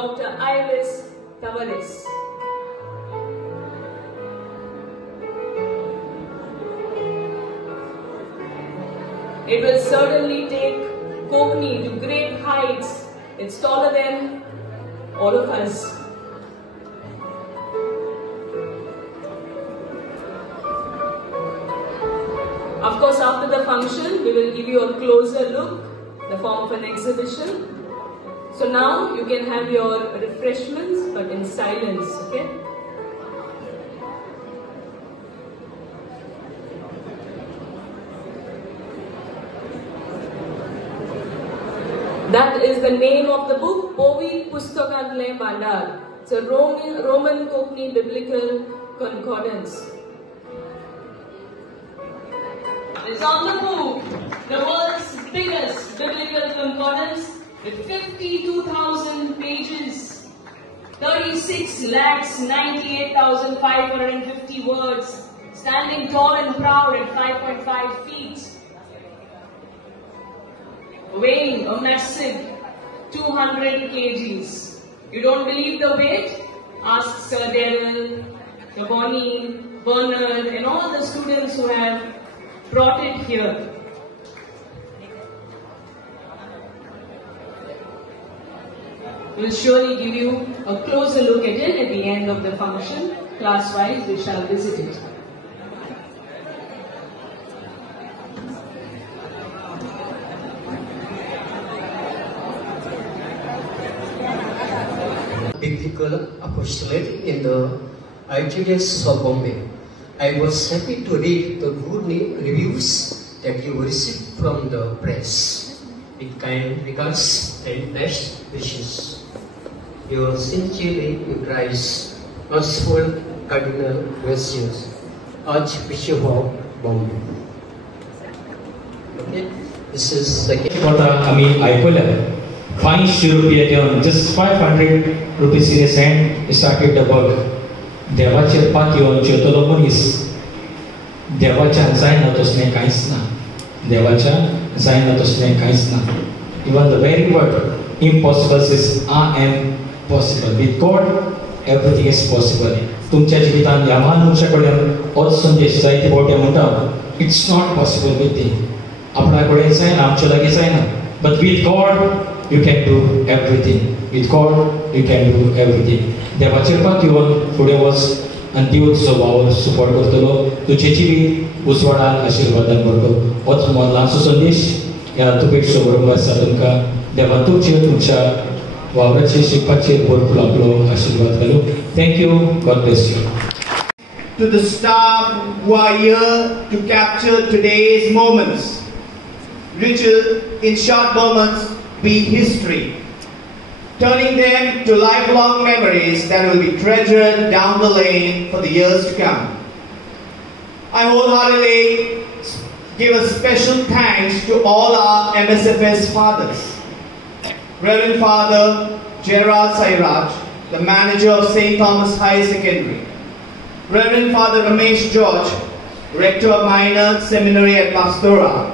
Dr. Iris Tavares. It will certainly take Kokni to great heights. It's taller than all of us. Of course, after the function, we will give you a closer look, the form of an exhibition. So now you can have your refreshments, but in silence, okay? That is the name of the book, Povit Pustakadle Bandar. It's a Roman Kokni Biblical Concordance. It's on the move, the world's biggest biblical concordance with 52,000 pages, 36,98,550 words, standing tall and proud at 5.5 feet. Weighing a massive 200 kgs. You don't believe the weight? Ask Sir Daryl, Bonnie, Bernard, and all the students who have brought it here. We'll surely give you a closer look at it at the end of the function. Class-wise, we shall visit it. Biblical apostolate in the Archdiocese of Bombay. I was happy to read the good reviews that you received from the press. With kind regards and best wishes. Yours sincerely in Christ, Oswald Cardinal Gracious, Archbishop of Bombay. Okay, this is second. आम्ही ऐकलं. 500 रुपये देऊन just 500 rupees in his hand started the work. देवाचे पात येऊन जेवतलो मनीस देवाच्या जायना तसलें कांयच ना. देवाच्या जायना तसलें कांयच ना. Even the very word impossible is I am possible. With God everything is possible. तुमच्या जिवितांत ह्या मनशाकडेन हो संदेश जायते फावटी म्हणटा it's not possible with thee. आपणा कडेन जायना, आमचे लागीं जायना. But with God you can do everything. With God you can do everything. देवाचेर पात येवन फुडें वच आनी देव तुजो वावर सपोर्ट करतलो. तुजें जिवीत उजवाडान आशिर्वादान भरतो. होच मोलाचो संदेश ह्या तुपेट सोबरोंब आसा तुमकां. देवान तुमच्या वावराचेर शिकपाचेर भरपूर आपलो आशिर्वाद घालूं. Thank you. God bless you. To the staff who are here to capture today's moments, which will, in short moments, be history, turning them to lifelong memories that will be treasured down the lane for the years to come. I wholeheartedly give a special thanks to all our MSFS fathers. Reverend Father Gerard Sairaj, the manager of St. Thomas High Secondary. Reverend Father Ramesh George, rector of Minor Seminary at Pastora.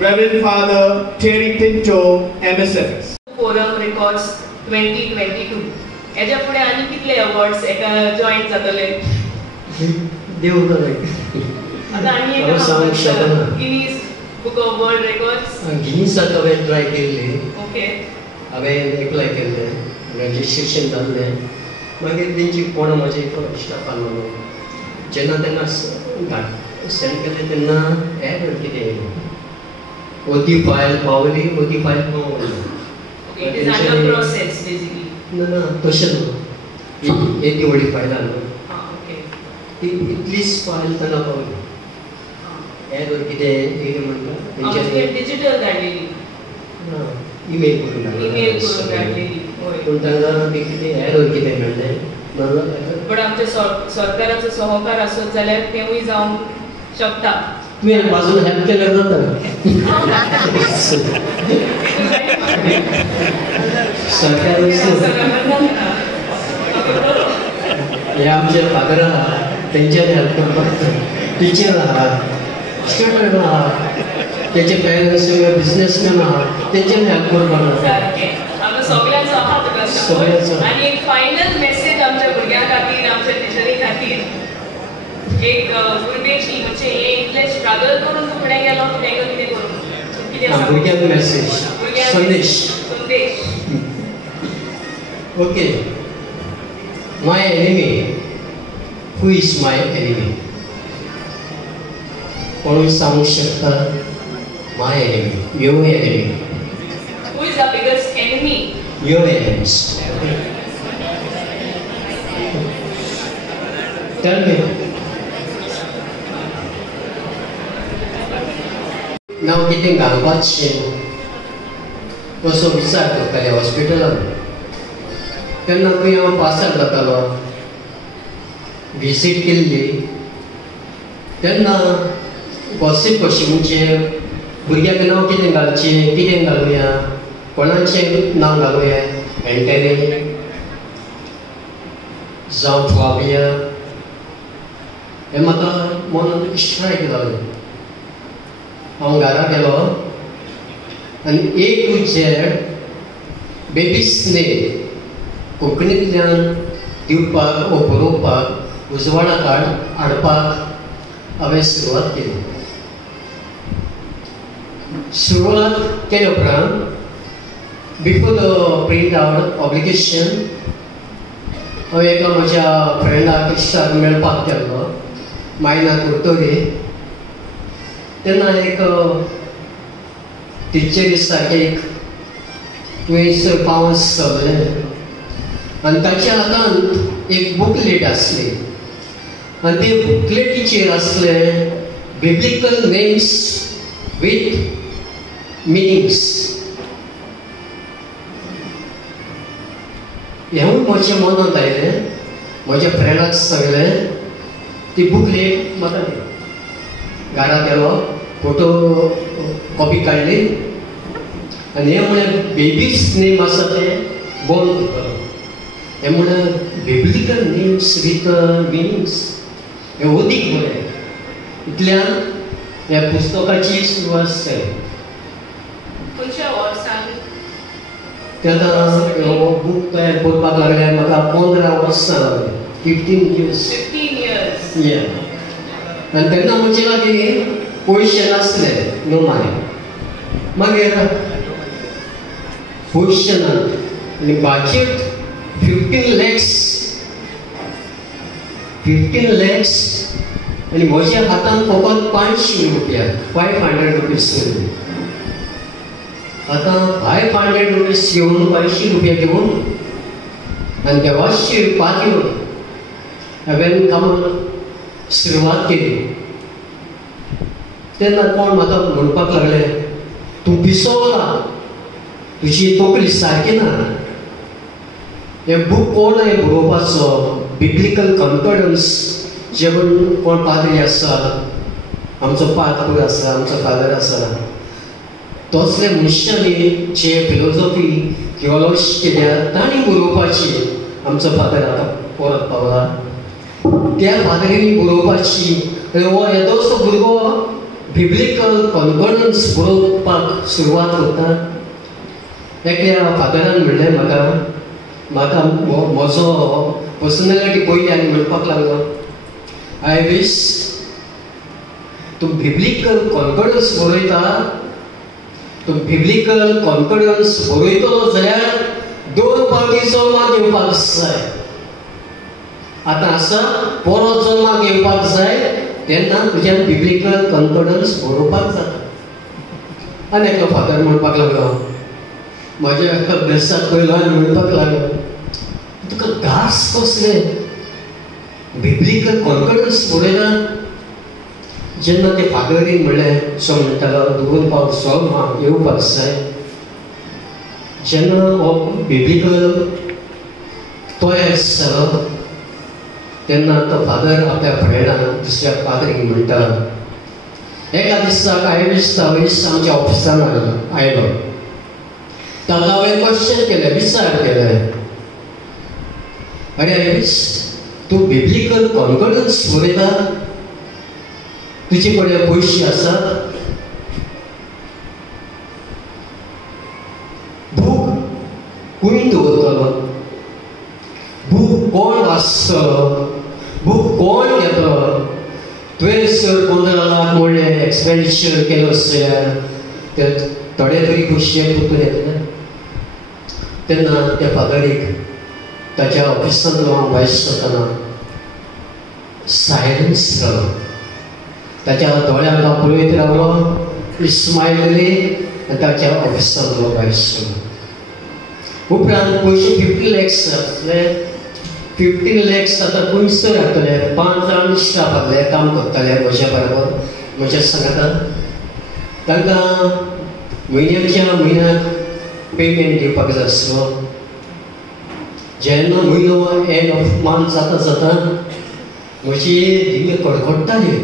Reverend Father Terry Pinto, MSFS. Forum Records 2022. याच्या पुढे आणि कितले awards एका joint जातले? देव बरें. आता आणि एक Guinness book of world records. गिनीसाक हांवें ट्राय केल्ली. ओके. हांवें एप्लाय केल्लें, रजिस्ट्रेशन जाल्लें. मागीर तेंची कोण म्हाजे स्टाफ आलो. जेन्ना तेन्ना सेंड केलें तेन्ना एरर कितें येयलें. ओदी फायल पावली, ओदी फायल पावली. It is under process basically. ना तशें न्हू. येदी व्हडी फायल आहा. ओके. इतलीच फायल ताका पावली. एरर कितें येयलें म्हणटा. तेंचे डिजिटल धाडलेली. ना ईमेल करून धाडलेली. पूण तांकां ती कितें एरर कितें मेळ्ळें. पण आमच्या सरकाराचो सहकार आसत जाल्यार तेवूय जावंक शकता. तुवें बाजून हेल्प केल्यार जाता. सरकार हे आमचे फादर आहा तेंच्यानी हेल्प करपाक. टिचर आहात, स्टुडंट आहात, तेंचे पेरंट्स बिझनेसमॅन आहात, तेंच्यानी हेल्प करपाक. सगळ्यांचो आहा तुका सगळ्यांचं. आणि एक फायनल मेसेज आमच्या भुरग्यां खातीर आमच्या टिचरी खातीर एक भुरग्याची म्हणजे हे इतले स्ट्रगल करून तूं फुडें गेलो तेका कितें करून कितें सांगू? भुरग्यांक मेसेज भुरग्यांक संदेश. संदेश. Okay, my enemy, who is my enemy? कोण सांगू शकता? My enemy, your enemy. Who is the biggest enemy? Your enemies. Tell me. नाव कितें घालपाचें असो विचार करताले हॉस्पिटलान. तेन्ना खंय हांव पासार जातालो, विजीट केल्ली तेन्ना गॉसिप कशी म्हणजे भुरग्याक नांव कितें घालचें, कितें घालुया, कोणाचें नांव घालुया, एंटेनी जावं फ्लाविया, हें म्हाका मनान स्ट्रायक जालें. हांव घरा गेलो आनी A to Z babies name कोंकणींतल्यान दिवपाक वा बरोवपाक उजवाडाक हाडपाक हांवें सुरवात केली. सुरवात केल्या उपरांत before the print out obligation हांव एका म्हज्या फ्रेंडाक इश्टाक मेळपाक गेल्लो मायना कुर्तोरी. तेन्ना एक टिचर दिसता की एक तुवें पावस सगलें आनी ताच्या हातांत एक बुकलेट आसली आनी ते बुकलेटीचेर आसलें बिब्लिकल नेम्स विथ मिनिंग्स. हेंवूय म्हज्या मनांत आयलें. म्हज्या फ्रेंडाक सांगलें ती बुकलेट म्हाका दी. घरा गेलो, फोटो कॉपी काडली आनी हें म्हळ्यार बेबीज नेम आसा ते बोल्ड करतलो. हें म्हळ्यार बिब्लिकल नेम्स विथ मिनिंग्स हें अदीक बरें. इतल्यान ह्या पुस्तकाची सुरवात जाली. खंयच्या वर्सान? ते आतां हो बूक तयार करपाक लागल्यार म्हाका 15 वर्सां लागलीं, 15 years. 15 years. आनी तेन्ना म्हजे लागीं पयशे नासले न्हू मागीर पयशे ना आनी बाजेट 15 lakhs आनी म्हज्या हातांत फकत 500 रुपया, 500 रुपीज. आतां 500 रुपीज घेवन 500 रुपया घेवन आनी देवाची पात घेवन हांवें कामाक सुरवात केली. तेन्ना कोण म्हाका म्हणपाक लागले, तूं पिसोला, तुजी तोकली सारकी ना. हें बूक कोण आहे बरोवपाचो, बिब्लिकल कॉन्फिडन्स, जे कोण पाद्री आसा, आमचो पादपूर आसा, आमचो फादर आसा, तसले मनशांनी जे फिलोसॉफी थियोलॉजी केल्या तांणी बरोवपाची. आमचो फादर आतां परत पावला, त्या फादरींनी बरोवपाची. हो येदोसो भुरगो बिब्लिकल कॉन्फिडन्स बरोवपाक सुरवात करता. एकल्या फादरान म्हणलें म्हाका म्हजो पर्सनॅलिटी पयली आनी म्हणपाक लागलो, आय विश तूं बिब्लिकल कॉन्फिडन्स बरयता, तूं बिब्लिकल कॉन्फिडन्स बरयतलो जाल्यार 2 फावटी जल्माक येवपाक जाय. आतां आसा परत जल्माक येवपाक जाय, तेन्ना तुज्यान बिब्लिकल कॉन्फिडन्स बरोवपाक जाता. आनी एकलो फादर म्हणपाक लागलो, म्हाज्या अभ्यासाक पयलो आनी म्हणपाक लागलो, तुका घास कसले बिब्लिकल कॉन्फिडन्स बरयना. जेन्ना ते फादरीन म्हणलें, सो म्हणटालो 2 फावट जल्माक येवपाक जाय. जेन्ना हो बिब्लिकल तयार जालो तेन्ना तो फादर आपल्या फ्रेंडाक दुसऱ्या फादरीक म्हणटा, एका दिसाक आयविश आमच्या ऑफिसान आयलो. ताका हांवें क्वेश्चन केलें, विचार केलें, अरे आयविश तूं बिब्लिकल कॉन्फिडन्स बरयता, तुजे कडेन पयशे आसात, बूक खंय दवरतलो? बूक कोण वाचतलो, बूक कोण घेतलो, तुवें जर 15 लाख म्हणले एक्सपेंडिचर केलो जाल्यार ते थोडे तरी पयशे परतून येतले. तेन्ना त्या फादरीक ताच्या ऑफिसांत भायर सरतना सायलन्स जालो. ताच्या दोळ्यांक हांव पळयत रावलो, स्मायल दिली आनी ताच्या ऑफिसांत भायर सरलो. उपरांत पयशे 50 lakhs जातले. 15 lakhs आतां खंयसर हाडटले. 5 जाण स्टाफ आहले काम करताले म्हज्या बरोबर, म्हज्या सांगातान. तांकां म्हयन्याच्या म्हयन्याक पेमेंट दिवपाक जाय आसलो. जेन्ना म्हयनो एंड ऑफ मंथ जाता म्हजी दिमी कडकडटाली.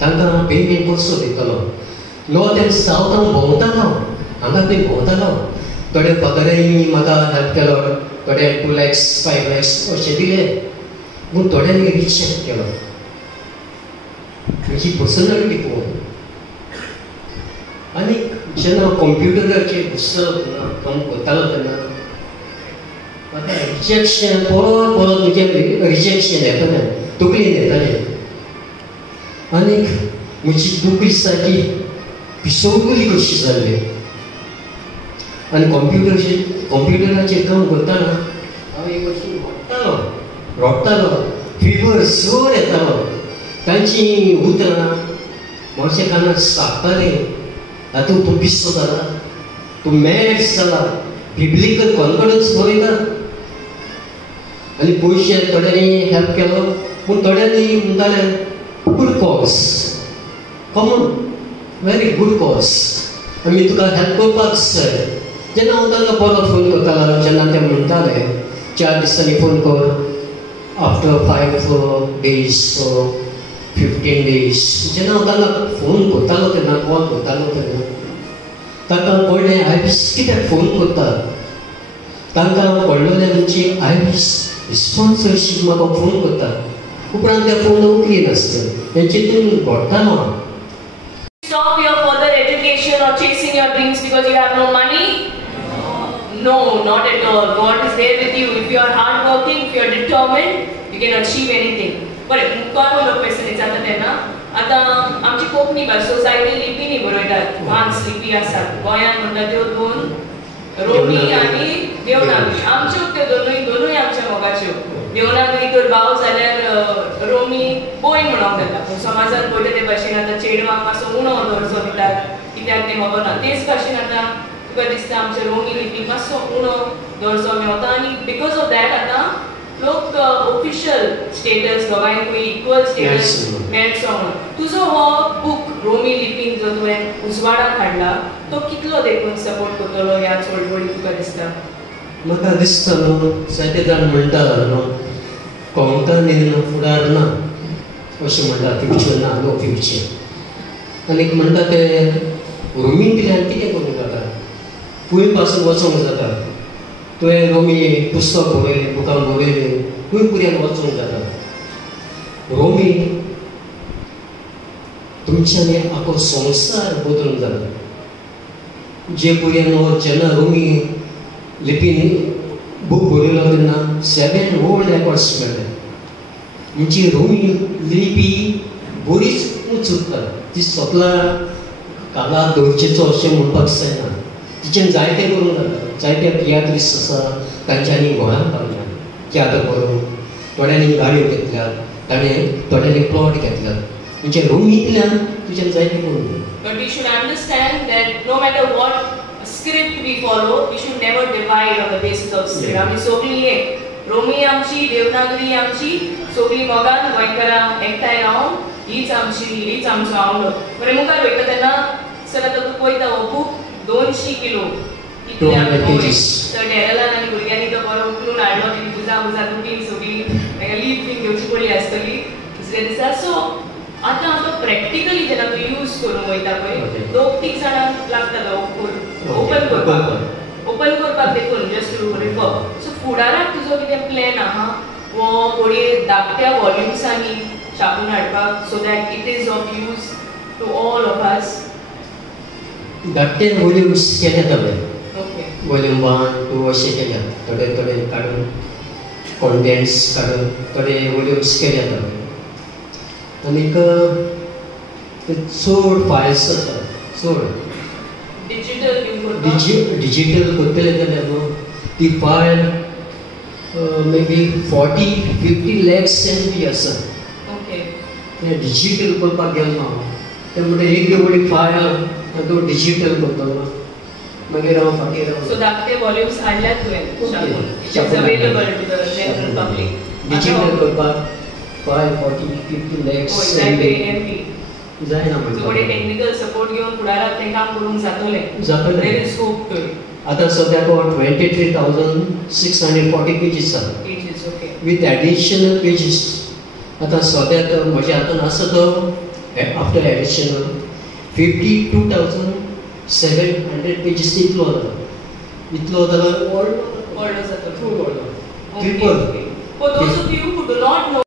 तांकां पेमेंट कसो दितलो. नॉर्थ एंड सावथ हांव भोंवतालो, हांगा थंय भोंवतालो. थोडे फादरांनी म्हाका हेल्प केलो, थोडे 2 lakhs 5 lakhs अशें दिले. पूण थोड्यांनी रिजेक्ट केलो. म्हजी पर्सनॅलिटी पळोवन. आनी जेन्ना कंप्युटराचेर घुसलो तेन्ना काम करतालो तेन्ना म्हाका रिजेक्शन परत परत म्हणजे रिजेक्शन येतालें, तकलेन येतालें. आनीक म्हजी तकली सारकी पिसवली कशी जाल्ली. आनी कंप्युटराचेर काम करतना हांव एक वर्षी रडटालो, फिवर जोर येतालो. तांची उतरां म्हज्या कानाक सागतालीं, तूं पिसो जाला, तूं मॅड जाला, बिब्लिकल कॉन्फिडन्स बरयता. आनी पयशे थोड्यांनी हेल्प केलो, पूण थोड्यांनी म्हणटाले good cause, common very good cause, आमी तुका हेल्प करपाक जाय. जेन्ना हांव तांकां परत फोन करतालो, जेन्ना ते म्हणटाले 4 दिसांनी फोन कर, आफ्टर 5 days or 15 days, जेन्ना हांव तांकां फोन करतालो तेन्ना, कॉल करतालो तेन्ना तांकां कळ्ळें हांवें कित्याक फोन करता. तांकां कळ्ळलें म्हणजे हांवें स्पॉन्सरशीप म्हाका फोन करता. उपरांत ते फोन उखली नासले. तेंचेतून घडटालो. Stop your further education or chasing your dreams because you have no money? No, not at all. God is there with you. If you are hardworking, if you are determined, you can achieve anything. बरें, मुखार उलोवप question जाता तेन्ना आतां आमची कोंकणी भास society लिपींनी बरयतात. 5 लिपी आसात. गोंयांत म्हणटा त्यो 2 रोमी आनी देवनागरी. आमच्यो त्यो दोनूय आमच्या मोगाच्यो. देवनागरी तर भाव जाल्यार रोमी बोयन म्हणूंक जाता. पूण समाजान पळयता ते भाशेन आतां चेडवाक मातसो उणो दर्जो दितात, कित्याक तें खबर ना. तेच भाशेन आतां तुका दिसता आमच्या रोमी लिपीक मातसो उणो दर्जो मेळटा. आनी बिकॉज ऑफ दॅट आतां लोक ऑफिशियल स्टेटस दोगांयकूय इक्वल स्टेटस मेळचो म्हणून. तुजो हो बूक रोमी लिपीन जो तुवें उजवाडाक हाडला तो कितलो देखून सपोर्ट करतलो ह्या चळवळीक तुका दिसता? म्हाका दिसता न्हू, जायते जाण म्हणटा न्हू, कोंकणीन फुडार ना अशें म्हणटा, फ्युचर ना, नो फ्युचर. आनीक म्हणटा ते रोमींतल्यान कितें करूंक जाता, खंय पासून वचोंक जाता. तुवें रोमी पुस्तक बरयलें, बुकां बरयलें, खंय पर्यंत वचोंक जाता. रोमी तुमच्यांनी आख्खो संवसार बदलूंक जाता. जे पर्यंत जेन्ना रोमी लिपीन बूक बरयलो तेन्ना 7 वर्ल्ड रेकॉर्ड्स मेळ्ळे. म्हणजे रोमी लिपी बरीच उंच उरता. ती सोंपला कागाळ दवरचेचो अशें म्हणपाक जायना. तिच्यान जायतें करूंक जाता. जायते तियात्रिस्ट आसा तांच्यांनी गोंयांत बांदल्या तियात्र करून. थोड्यांनी गाडयो घेतल्यात, थोड्यांनी प्लॉट घेतल्यात. म्हणजे रोमींतल्यान तुज्यान जायतें करूंक जाता. But we should understand that no matter what script we follow, we should never divide on the basis of script. आमी सगळीं एक, रोमी आमची, देवनागरी आमची, सगळीं मोगान गोंयकारां एकठांय रावन हीच आमचो आवडो. बरें, मुखार वयता तेन्ना सर आतां तूं पळयता हो बूक 200 किलो डेरलान आनी भुरग्यांनी तो बरो उखलून हाडलो. ती बुजा तुटी सगळीं ताका लीप बीन घेवची पडली आसतली दुसऱ्या दिसा. सो आतां तो प्रॅक्टिकली जेन्ना तूं यूज करूंक वयता पळय, 2-3 जाणांक लागता तो ओपन करपाक देखून जस्ट टू रिफर. सो फुडाराक तुजो कितें प्लॅन आहा वो थोडी धाकट्या वॉल्युम्सांनी छापून हाडपाक, so that it is of use to all of us? धाकटे वॉल्युम्स केले जाले. ओके, वॉल्यूम 1, 2 अशें केल्या. थोडे काडून कॉन्डेन्स काडून थोडे वॉल्यूम्स केले जाता आनीक ते चड फायल्स आसात चड डिजिटल करतले जाल्यार न्हू ती फायल मेबी 40-50 lakhs MB आसा ते डिजिटल करपाक गेलो ना ते म्हणटा एक व्हडली फायल आनी तो डिजिटल करतलो मागीर हांव फाटीं रावलो So धाकटे volumes हाडल्यात तुवें It is available to the general public digital करपाक 40-50 lakhs MB जायना So म्हणटा थोडे टेक्निकल सपोर्ट घेवन फुडाराक तें काम करूंक जातलें जातलें. There is scope to it. आतां सद्याक 23,640 पेजीस आसा Pages, okay. with additional pages. आता सद्याक म्हज्या हातान आसा तो आफ्टर एडिशनल 52,700 पेजीस इतलो जाल्यार Orders at the triple For those of you who do not know